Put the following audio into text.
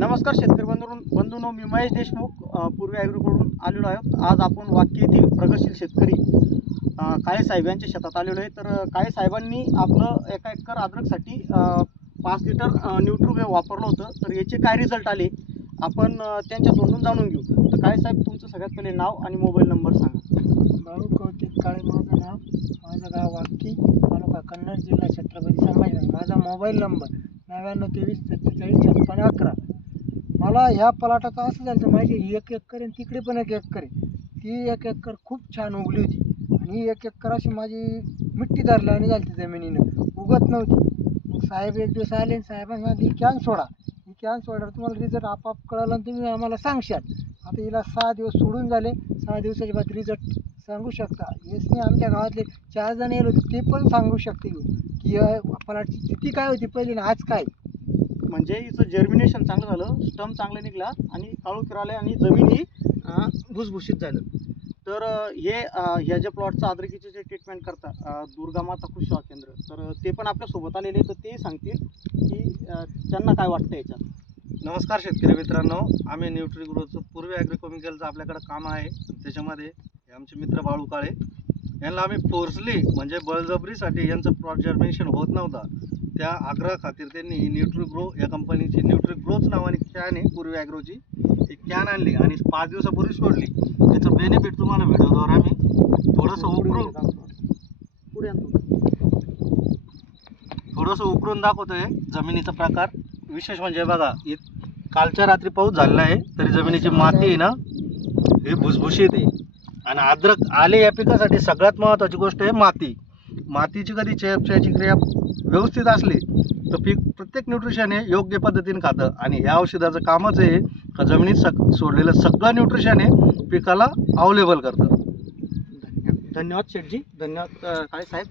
नमस्कार शेतकरी बंधू बंधूनो मी महेश देशमुख पूर्वी ॲग्रोकडून आलेलो आहोत आज आपण वाक्य येथील प्रगतशील शेतकरी काळे साहेब यांच्या शेतात आलेलो आहे. तर काळे साहेबांनी आपलं एका एकर अद्रकसाठी पाच लिटर न्यूट्रोवेव वापरलं होतं. तर याचे काय रिझल्ट आले? आपण त्यांच्या तोंडून जाणून घेऊ. तर काळे साहेब तुमचं सगळ्यात पहिले नाव आणि मोबाईल नंबर सांगा. बाळू कौतिक काळे माझं नाव. माझं गाव वाकी तालुका कन्नड जिल्हा छत्रपती संभाजी माझा मोबाईल नंबर नव्याण्णव तेवीस सत्तेचाळीस छप्पन अकरा. मला ह्या पलाटाचं असं झालं माझी एक एकर आणि तिकडे पण एक एकर आहे. ती एक एकर खूप छान उगली होती. आणि ही एक एकर अशी माझी मिट्टी धरल्याने झाली होती जमिनीनं. उगत नव्हती. मग साहेब एक दिवस आले आणि साहेबांनी सांगितलं, he can soda. He can सोडल्यावर तुम्हाला रिझल्ट आपाप कळलं आणि तुम्ही आम्हाला सांगशाल. आता हिला सहा दिवस सोडून झाले. सहा दिवसाच्या बाद रिझल्ट सांगू शकता. यसने आमच्या गावातले चार जण येलो होते ते पण सांगू शकते. की पलाटची स्थिती काय होती पहिली आणि आज काय? म्हणजे हिचं जर्मिनेशन चांगलं झालं स्टम चांगलं निघला आणि काळू आले आणि जमीन ही भुसभुशीत झालं. तर हे ह्या ज्या प्लॉटचं आद्रकीचे जे ट्रीटमेंट करता दुर्गा माता कृषी सेवा केंद्र तर ते पण आपल्यासोबत आलेले तर ते सांगतील की त्यांना काय वाटतं याच्यात. नमस्कार शेतकरी मित्रांनो आम्ही न्यूट्री ग्रोचं पूर्वी ॲग्रिकॉमिकलचं आपल्याकडे काम आहे त्याच्यामध्ये हे आमचे मित्र बाळू काळे यांना आम्ही फोर्सली म्हणजे बळजबरीसाठी यांचं प्लॉट जर्मिनेशन होत नव्हता. त्या आग्रह खातीर त्यांनी न्यूट्री ग्रो या कंपनीची न्यूट्री ग्रोच नावाने कॅन आहे पूर्वी ॲग्रोची ही कॅन आणली आणि पाच दिवसापूर्वी सोडली. त्याचं बेनिफिट तुम्हाला व्हिडिओद्वारे आम्ही थोडंसं उकरून थोडंसं उकरून दाखवतोय जमिनीचा प्रकार. विशेष म्हणजे बघा कालच्या रात्री पाऊस झालेला आहे तरी जमिनीची माती आहे ना ही भुसभुशीत आहे. आणि अद्रक आले या पिकासाठी सगळ्यात महत्त्वाची गोष्ट आहे माती. मातीची कधी चेपच्याची क्रिया व्यवस्थित असली तर पीक प्रत्येक न्यूट्रिशन हे योग्य पद्धतीने खातं. आणि या औषधाचं कामच आहे का जमिनीत सग सोडलेलं सगळं न्यूट्रिशन हे पिकाला अवेलेबल करतं. धन्यवाद. धन्यवाद शेठजी. धन्यवाद काय साहेब?